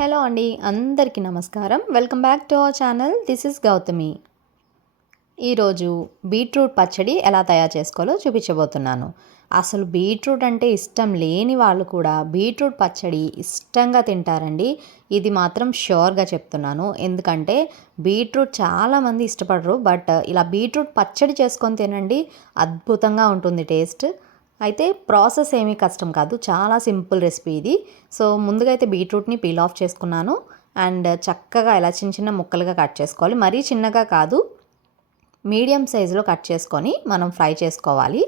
Hello అండి అందరికీ నమస్కారం. Welcome back to our channel. This is Gautami. ఈరోజు బీట్రూట్ పచ్చడి ఎలా తయారు చేసుకోవాలో చూపించబోతున్నాను. అసలు బీట్రూట్ అంటే ఇష్టం లేని వాళ్ళు కూడా బీట్రూట్ పచ్చడి ఇష్టంగా తింటారండి. ఇది మాత్రం ష్యూర్గా చెప్తున్నాను. ఎందుకంటే బీట్రూట్ చాలామంది ఇష్టపడరు బట్ ఇలా బీట్రూట్ పచ్చడి చేసుకొని తినండి అద్భుతంగా ఉంటుంది టేస్ట్. అయితే ప్రాసెస్ ఏమీ కష్టం కాదు. చాలా సింపుల్ రెసిపీ ఇది. సో ముందుగా అయితే బీట్రూట్ని పీల్ ఆఫ్ చేసుకున్నాను. అండ్ చక్కగా ఇలా చిన్న చిన్న ముక్కలుగా కట్ చేసుకోవాలి. మరీ చిన్నగా కాదు మీడియం సైజులో కట్ చేసుకొని మనం ఫ్రై చేసుకోవాలి.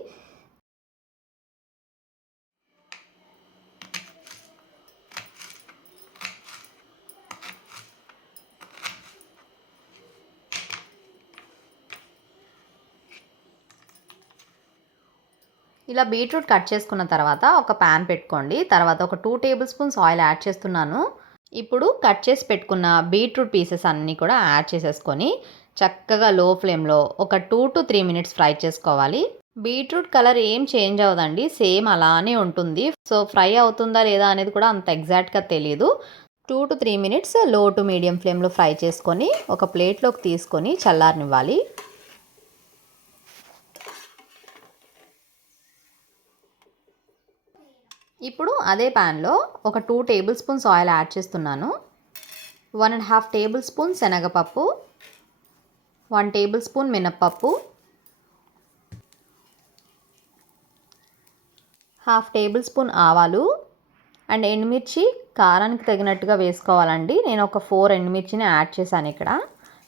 ఇలా బీట్రూట్ కట్ చేసుకున్న తర్వాత ఒక ప్యాన్ పెట్టుకోండి. తర్వాత ఒక two tablespoons oil add చేస్తున్నాను. ఇప్పుడు కట్ చేసి పెట్టుకున్న బీట్రూట్ పీసెస్ అన్నీ కూడా యాడ్ చేసేసుకొని చక్కగా లో ఫ్లేమ్లో ఒక two to three minutes fry చేసుకోవాలి. బీట్రూట్ కలర్ ఏం చేంజ్ అవ్వదండి. సేమ్ అలానే ఉంటుంది. సో ఫ్రై అవుతుందా లేదా అనేది కూడా అంత ఎగ్జాక్ట్గా తెలియదు టూ టు త్రీ మినిట్స్లో టు మీడియం ఫ్లేమ్లో ఫ్రై చేసుకొని ఒక ప్లేట్లోకి తీసుకొని చల్లారనివ్వాలి. ఇప్పుడు అదే ప్యాన్లో ఒక two tablespoons oil add చేస్తున్నాను. One and half tablespoon శనగపప్పు. వన్ టేబుల్ స్పూన్ మినప్పప్పు. హాఫ్ టేబుల్ స్పూన్ ఆవాలు. అండ్ ఎండుమిర్చి కారానికి తగినట్టుగా వేసుకోవాలండి. నేను ఒక ఫోర్ ఎండుమిర్చిని యాడ్ చేశాను ఇక్కడ.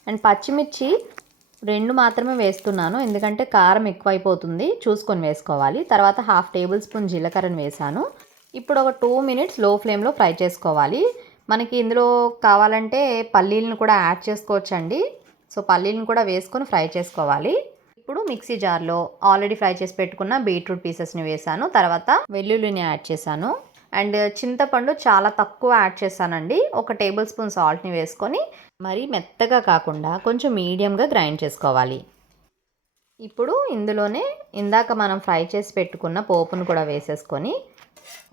అండ్ పచ్చిమిర్చి రెండు మాత్రమే వేస్తున్నాను. ఎందుకంటే కారం ఎక్కువైపోతుంది. చూసుకొని వేసుకోవాలి. తర్వాత హాఫ్ టేబుల్ స్పూన్ జీలకర్రను వేసాను. ఇప్పుడు ఒక టూ మినిట్స్లో ఫ్లేమ్లో ఫ్రై చేసుకోవాలి. మనకి ఇందులో కావాలంటే పల్లీలను కూడా యాడ్ చేసుకోవచ్చండి. సో పల్లీలను కూడా వేసుకొని ఫ్రై చేసుకోవాలి. ఇప్పుడు మిక్సీ జార్లో ఆల్రెడీ ఫ్రై చేసి పెట్టుకున్న బీట్రూట్ పీసెస్ని వేసాను. తర్వాత వెల్లుల్లిని యాడ్ చేశాను. అండ్ చింతపండు చాలా తక్కువ యాడ్ చేశానండి. ఒక టేబుల్ స్పూన్ సాల్ట్ని వేసుకొని మరీ మెత్తగా కాకుండా కొంచెం మీడియంగా గ్రైండ్ చేసుకోవాలి. ఇప్పుడు ఇందులోనే ఇందాక మనం ఫ్రై చేసి పెట్టుకున్న పోపును కూడా వేసేసుకొని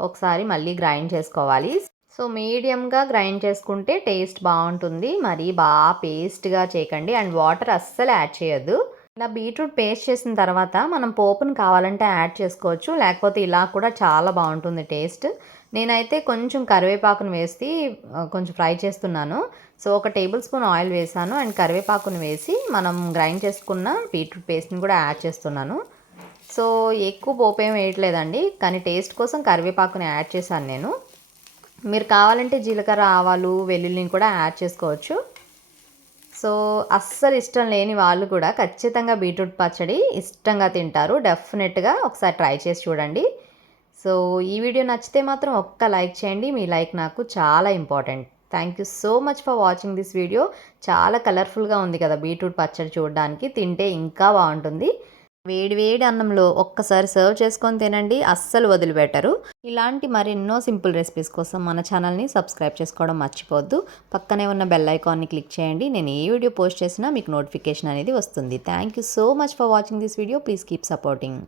ఒకసారి మళ్ళీ గ్రైండ్ చేసుకోవాలి. సో మీడియంగా గ్రైండ్ చేసుకుంటే టేస్ట్ బాగుంటుంది. మరీ బాగా పేస్ట్గా చేయకండి. అండ్ వాటర్ అస్సలు యాడ్ చేయొద్దు. ఇలా బీట్రూట్ పేస్ట్ చేసిన తర్వాత మనం పోపును కావాలంటే యాడ్ చేసుకోవచ్చు. లేకపోతే ఇలా కూడా చాలా బాగుంటుంది టేస్ట్. నేనైతే కొంచెం కరివేపాకును వేసి కొంచెం ఫ్రై చేస్తున్నాను. సో ఒక టేబుల్ స్పూన్ ఆయిల్ వేసాను. అండ్ కరివేపాకును వేసి మనం గ్రైండ్ చేసుకున్న బీట్రూట్ పేస్ట్ని కూడా యాడ్ చేస్తున్నాను. సో ఎక్కువ పోపు ఏం వేయట్లేదండి. కానీ టేస్ట్ కోసం కరివేపాకుని యాడ్ చేశాను నేను. మీరు కావాలంటే జీలకర్ర ఆవాలు వెల్లుల్లిని కూడా యాడ్ చేసుకోవచ్చు. సో అస్సలు ఇష్టం లేని వాళ్ళు కూడా ఖచ్చితంగా బీట్రూట్ పచ్చడి ఇష్టంగా తింటారు. డెఫినెట్గా ఒకసారి ట్రై చేసి చూడండి. సో ఈ వీడియో నచ్చితే మాత్రం ఒక్క లైక్ చేయండి. మీ లైక్ నాకు చాలా important. Thank you so much for watching this video. చాలా కలర్ఫుల్గా ఉంది కదా బీట్రూట్ పచ్చడి చూడడానికి. తింటే ఇంకా బాగుంటుంది. వేడి వేడి అన్నంలో ఒక్కసారి సర్వ్ చేసుకొని తినండి. అస్సలు వదిలిపెట్టరు. ఇలాంటి మరెన్నో సింపుల్ రెసిపీస్ కోసం మన ఛానల్ని సబ్స్క్రైబ్ చేసుకోవడం మర్చిపోవద్దు. పక్కనే ఉన్న బెల్ ఐకాన్ని క్లిక్ చేయండి. నేను ఏ వీడియో పోస్ట్ చేసినా మీకు నోటిఫికేషన్ అనేది వస్తుంది. Thank you so much for watching this video. Please keep supporting.